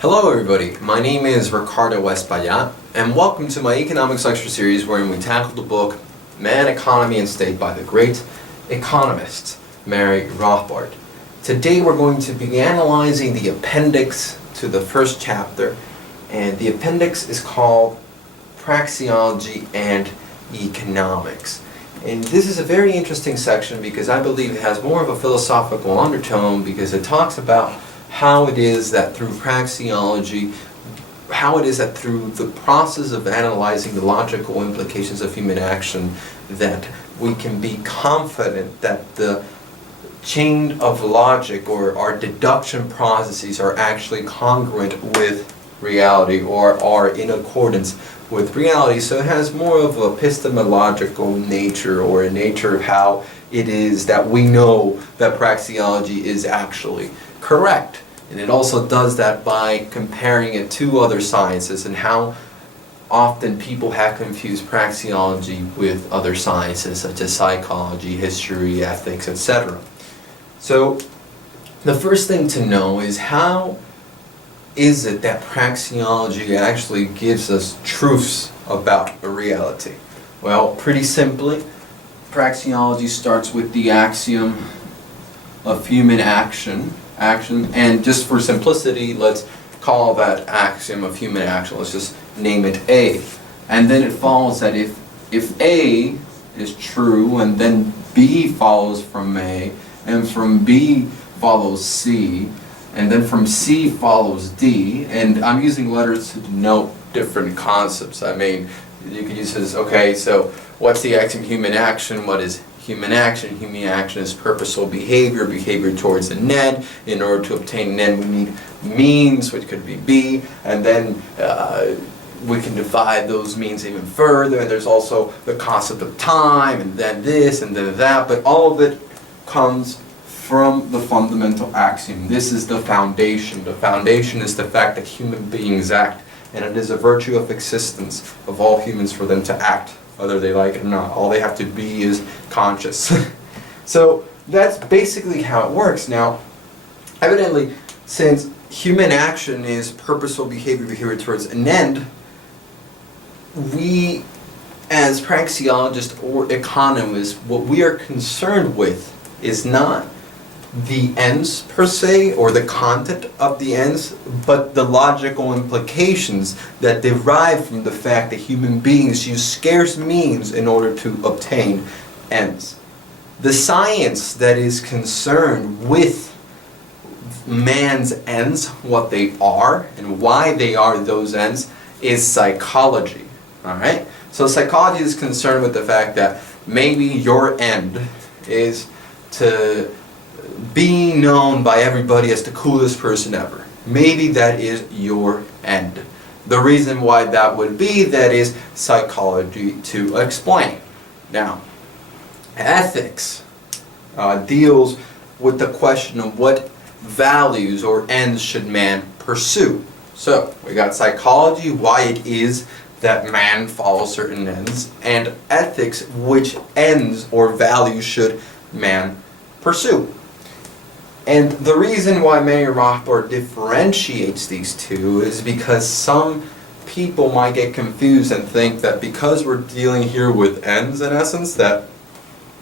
Hello everybody, my name is Ricardo Espaillat, and welcome to my economics lecture series wherein we tackle the book Man, Economy and State by the great economist Mary Rothbard. Today we're going to be analyzing the appendix to the first chapter, and the appendix is called Praxeology and Economics. And this is a very interesting section because I believe it has more of a philosophical undertone because it talks about how it is that through praxeology, how it is that through the process of analyzing the logical implications of human action, that we can be confident that the chain of logic or our deduction processes are actually congruent with reality or are in accordance with reality. So it has more of a epistemological nature, or a nature of how it is that we know that praxeology is actually correct. And it also does that by comparing it to other sciences and how often people have confused praxeology with other sciences such as psychology, history, ethics, etc. So the first thing to know is how is it that praxeology actually gives us truths about a reality? Well, pretty simply, praxeology starts with the axiom of human action, and just for simplicity, let's call that axiom of human action, let's just name it A. And then it follows that if A is true, and then B follows from A, and from B follows C, and then from C follows D, and I'm using letters to denote different concepts. I mean, you could use this, okay, so what's the axiom of human action? What is human action? Human action is purposeful behavior, behavior towards an end. In order to obtain an end, we need means, which could be B, and then we can divide those means even further, and there's also the concept of time, and then this, and then that, but all of it comes from the fundamental axiom. This is the foundation. The foundation is the fact that human beings act, and it is a virtue of existence of all humans for them to act, whether they like it or not. All they have to be is conscious. So that's basically how it works. Now, evidently, since human action is purposeful behavior towards an end, we, as praxeologists or economists, what we are concerned with is not the ends per se, or the content of the ends, but the logical implications that derive from the fact that human beings use scarce means in order to obtain ends. The science that is concerned with man's ends, what they are and why they are those ends, is psychology. Alright? So psychology is concerned with the fact that maybe your end is to be known by everybody as the coolest person ever. Maybe that is your end. The reason why that would be, that is psychology to explain. Now, ethics deals with the question of what values or ends should man pursue. So, we got psychology, why it is that man follows certain ends, and ethics, which ends or values should man pursue. And the reason why Mary Rothbard differentiates these two is because some people might get confused and think that because we're dealing here with ends, in essence, that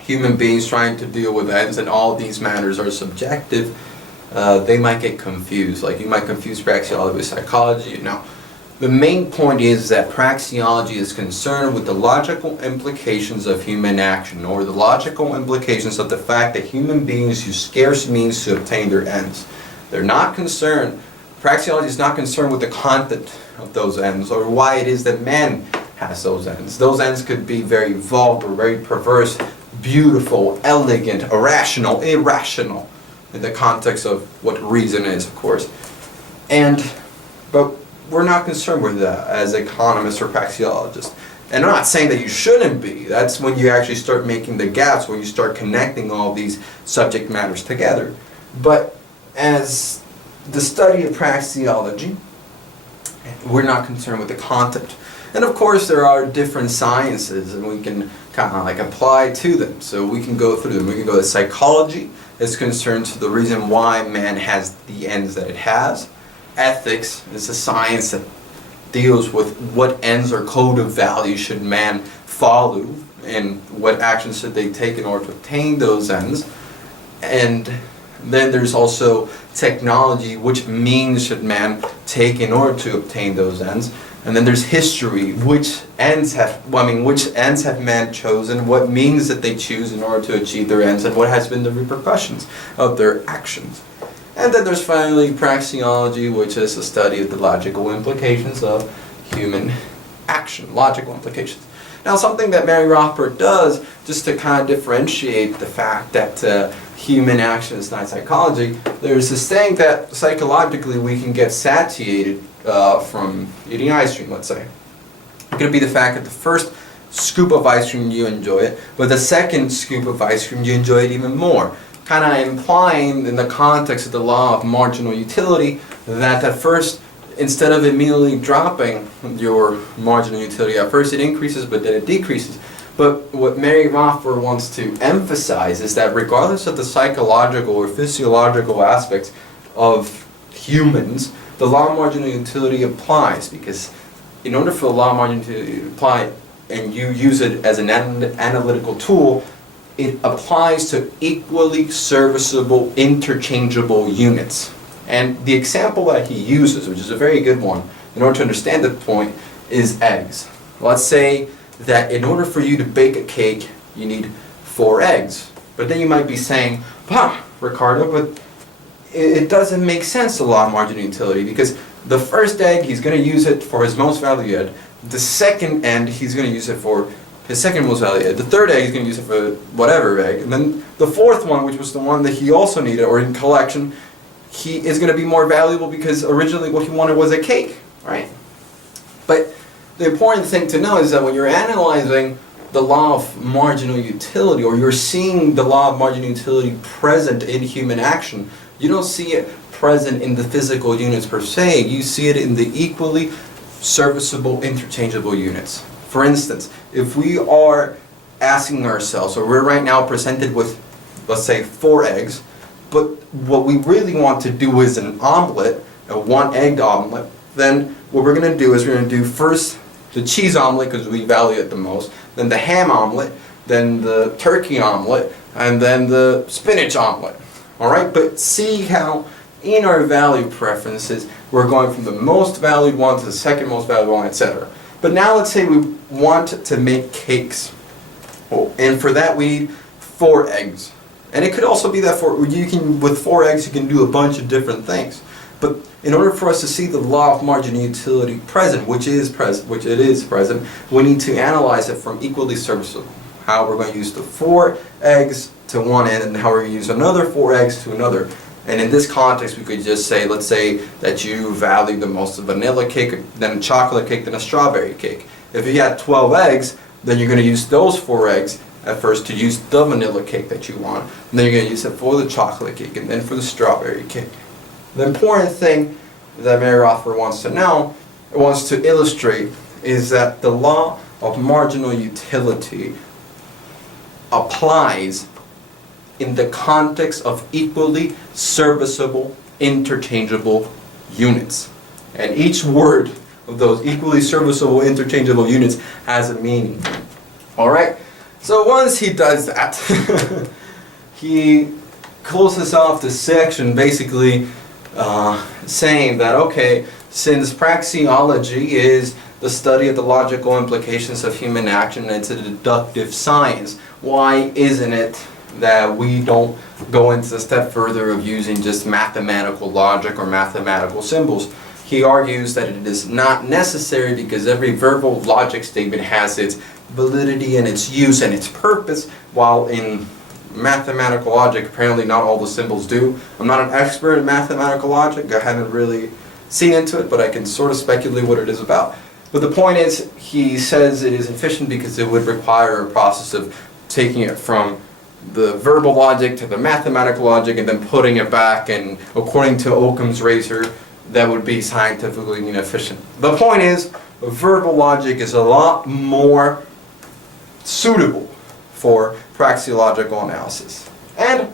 human beings trying to deal with ends and all these matters are subjective, they might get confused. Like, you might confuse praxeology with psychology. No. The main point is that praxeology is concerned with the logical implications of human action, or the logical implications of the fact that human beings use scarce means to obtain their ends. They're not concerned, praxeology is not concerned with the content of those ends, or why it is that man has those ends. Those ends could be very vulgar, very perverse, beautiful, elegant, irrational, irrational, in the context of what reason is, of course. But we're not concerned with that as economists or praxeologists. And I'm not saying that you shouldn't be. That's when you actually start making the gaps, when you start connecting all these subject matters together. But as the study of praxeology, we're not concerned with the content. And of course there are different sciences, and we can kind of like apply to them. So we can go through them. We can go to psychology, is concerned to the reason why man has the ends that it has. ethics is a science that deals with what ends or code of values should man follow and what actions should they take in order to obtain those ends. And then there's also technology, which means should man take in order to obtain those ends. And then there's history, which ends have man chosen, what means that they choose in order to achieve their ends, and what has been the repercussions of their actions. And then there's finally praxeology, which is the study of the logical implications of human action, logical implications. Now, something that Mary Rothbard does, just to kind of differentiate the fact that human action is not psychology, there's this thing that psychologically we can get satiated from eating ice cream, let's say. It could be the fact that the first scoop of ice cream you enjoy it, but the second scoop of ice cream you enjoy it even more. Kind of implying in the context of the law of marginal utility that at first, instead of immediately dropping your marginal utility, at first it increases but then it decreases. But what Mary Rothbard wants to emphasize is that regardless of the psychological or physiological aspects of humans, the law of marginal utility applies, because in order for the law of marginal utility to apply and you use it as an analytical tool, it applies to equally serviceable interchangeable units. And the example that he uses, which is a very good one, in order to understand the point, is eggs. Let's say that in order for you to bake a cake, you need 4 eggs. But then you might be saying, Ricardo, but it doesn't make sense, the law of marginal utility, because the first egg, he's going to use it for his most valued egg. The second end, he's going to use it for his second most valued egg. The third egg, he's going to use it for whatever egg. And then the fourth one, which was the one that he also needed, or in collection, he is going to be more valuable because originally what he wanted was a cake, right? But the important thing to know is that when you're analyzing the law of marginal utility, or you're seeing the law of marginal utility present in human action, you don't see it present in the physical units per se, you see it in the equally serviceable interchangeable units. For instance, if we are asking ourselves, or we're right now presented with, let's say, 4 eggs, but what we really want to do is an omelet, a 1-egg omelet, then what we're going to do is we're going to do first the cheese omelet because we value it the most, then the ham omelet, then the turkey omelet, and then the spinach omelet. Alright, but see how in our value preferences we're going from the most valued one to the second most valued one, etc. But now let's say we want to make cakes. And for that we need 4 eggs. And it could also be that with 4 eggs you can do a bunch of different things. But in order for us to see the law of marginal utility present, which it is present, we need to analyze it from equally serviceable. How we're going to use the 4 eggs to one end and how we're going to use another 4 eggs to another. And in this context we could just say, let's say that you value the most a vanilla cake, then a chocolate cake, then a strawberry cake. If you had 12 eggs, then you're going to use those 4 eggs at first to use the vanilla cake that you want. And then you're going to use it for the chocolate cake and then for the strawberry cake. The important thing that Mary Rothbard wants to illustrate, is that the law of marginal utility applies in the context of equally serviceable interchangeable units. And each word of those equally serviceable interchangeable units has a meaning. Alright? So once he does that, he closes off this section basically saying that, okay, since praxeology is the study of the logical implications of human action and it's a deductive science, why isn't it that we don't go into a step further of using just mathematical logic or mathematical symbols? He argues that it is not necessary because every verbal logic statement has its validity and its use and its purpose, while in mathematical logic apparently not all the symbols do. I'm not an expert in mathematical logic, I haven't really seen into it, but I can sort of speculate what it is about. But the point is, he says it is efficient because it would require a process of taking it from the verbal logic to the mathematical logic and then putting it back, and according to Occam's razor, that would be scientifically inefficient. The point is, verbal logic is a lot more suitable for praxeological analysis. And,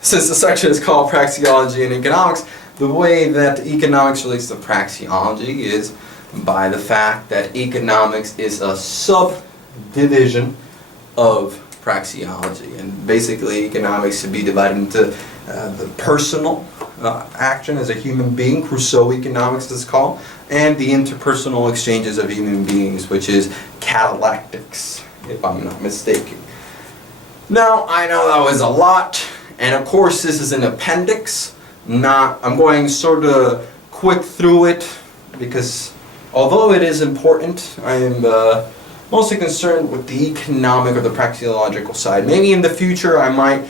since the section is called Praxeology and Economics, the way that economics relates to praxeology is by the fact that economics is a subdivision of praxeology, and basically economics should be divided into the personal action as a human being, Rousseau economics is called, and the interpersonal exchanges of human beings, which is catalactics, if I'm not mistaken. Now, I know that was a lot, and of course this is an appendix. I'm going sort of quick through it because although it is important, I am mostly concerned with the economic or the praxeological side. Maybe in the future I might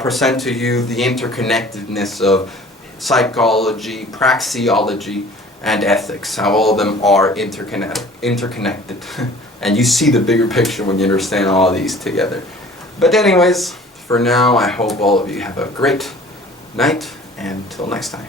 present to you the interconnectedness of psychology, praxeology, and ethics, how all of them are interconnected. And you see the bigger picture when you understand all of these together. But anyways, for now, I hope all of you have a great night, and till next time.